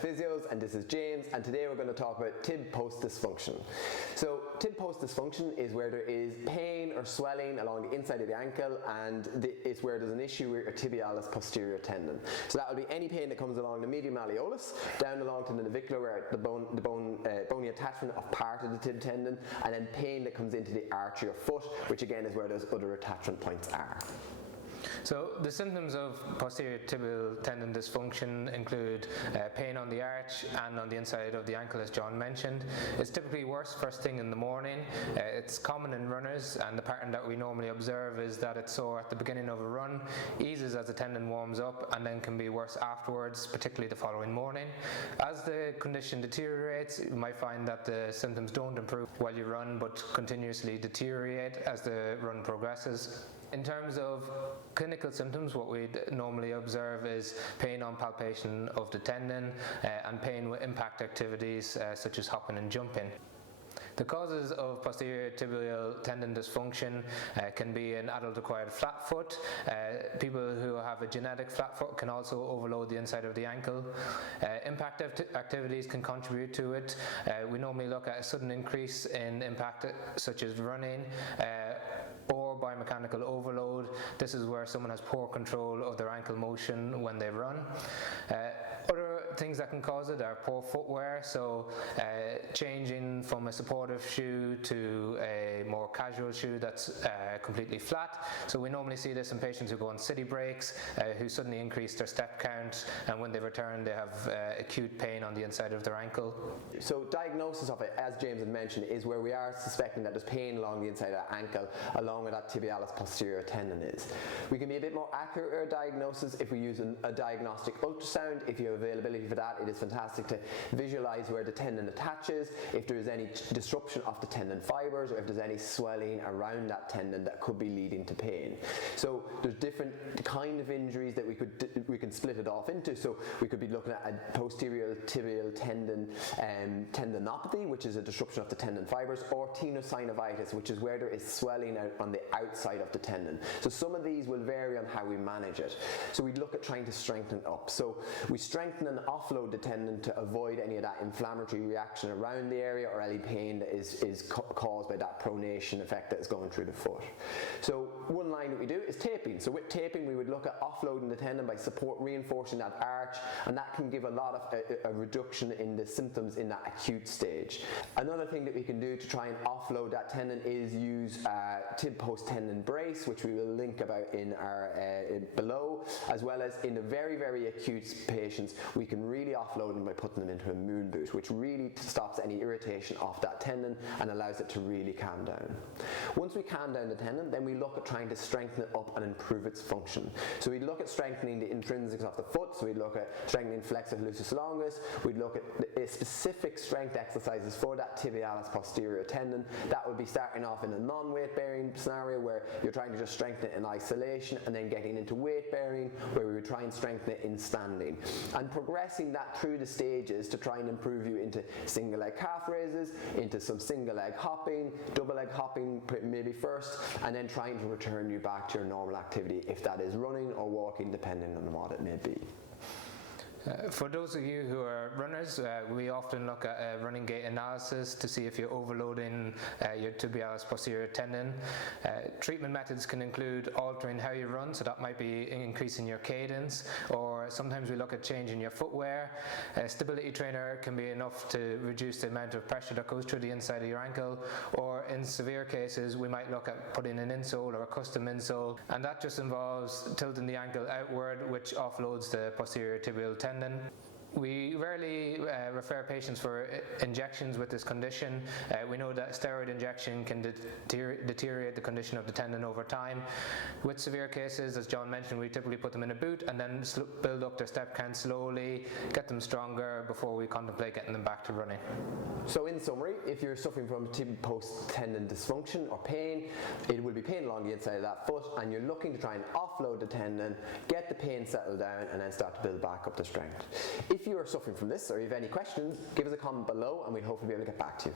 Physios, and this is James, and today we're going to talk about tib post dysfunction. So tib post dysfunction is where there is pain or swelling along the inside of the ankle, and it's where there's an issue with your tibialis posterior tendon. So that will be any pain that comes along the medial malleolus, down along to the navicular where the bony attachment of part of the tib tendon, and then pain that comes into the arch of your foot, which again is where those other attachment points are. So the symptoms of posterior tibial tendon dysfunction include pain on the arch and on the inside of the ankle, as John mentioned. It's typically worse first thing in the morning. It's common in runners, and the pattern that we normally observe is that it's sore at the beginning of a run, eases as the tendon warms up, and then can be worse afterwards, particularly the following morning. As the condition deteriorates, you might find that the symptoms don't improve while you run, but continuously deteriorate as the run progresses. In terms of clinical symptoms, what we'd normally observe is pain on palpation of the tendon and pain with impact activities such as hopping and jumping. The causes of posterior tibial tendon dysfunction can be an adult-acquired flat foot. People who have a genetic flat foot can also overload the inside of the ankle. Impact activities can contribute to it. We normally look at a sudden increase in impact such as running or biomechanical overload. This is where someone has poor control of their ankle motion when they run. Other things that can cause it are poor footwear, so changing from a supportive shoe to a more casual shoe that's completely flat. So we normally see this in patients who go on city breaks, who suddenly increase their step count, and when they return they have acute pain on the inside of their ankle. So diagnosis of it, as James had mentioned, is where we are suspecting that there's pain along the inside of that ankle, along with that tibialis posterior tendon is. We can be a bit more accurate with our diagnosis if we use a diagnostic ultrasound. If you have availability for that, it is fantastic to visualize where the tendon attaches, if there is any disruption of the tendon fibers, or if there's any swelling around that tendon that could be leading to pain. So there's different kind of injuries that we can split it off into. So we could be looking at a posterior tibial tendon tendinopathy, which is a disruption of the tendon fibers, or tenosynovitis, which is where there is swelling out on the outside of the tendon. So some of these will vary on how we manage it. So we look at trying to strengthen it up. So we strengthen and offload the tendon to avoid any of that inflammatory reaction around the area or any pain that is caused by that pronation effect that is going through the foot. So one line that we do is taping. So with taping we would look at offloading the tendon by reinforcing that arch, and that can give a lot of a reduction in the symptoms in that acute stage. Another thing that we can do to try and offload that tendon is use tib post tendon brace, which we will link about in our below, as well as in the very, very acute patients we can really offload them by putting them into a moon boot, which really stops any irritation of that tendon and allows it to really calm down. Once we calm down the tendon, then we look at trying to strengthen it up and improve its function. So we look at strengthening the intrinsics of the foot, so we look at strengthening flexor hallucis longus, we'd look at specific strength exercises for that tibialis posterior tendon. That would be starting off in a non-weight bearing scenario where you're trying to just strengthen it in isolation, and then getting into weight bearing where we would try and strengthen it in standing, and progressing that through the stages to try and improve you into single leg calf raises, into some single leg hopping, double leg hopping maybe first, and then trying to return you back to your normal activity, if that is running or walking, depending on what it may be. For those of you who are runners, we often look at a running gait analysis to see if you're overloading your tibialis posterior tendon. Treatment methods can include altering how you run, so that might be increasing your cadence, or sometimes we look at changing your footwear. A stability trainer can be enough to reduce the amount of pressure that goes through the inside of your ankle, or in severe cases we might look at putting an insole or a custom insole, and that just involves tilting the ankle outward, which offloads the posterior tibial tendon. We rarely refer patients for injections with this condition. We know that steroid injection can deteriorate the condition of the tendon over time. With severe cases, as John mentioned, we typically put them in a boot and then build up their step count slowly, get them stronger before we contemplate getting them back to running. So in summary, if you're suffering from tib post tendon dysfunction or pain, it will be pain along the inside of that foot, and you're looking to try and offload the tendon, get the pain settled down, and then start to build back up the strength. If you are suffering from this, or you have any questions, give us a comment below and we'll hopefully be able to get back to you.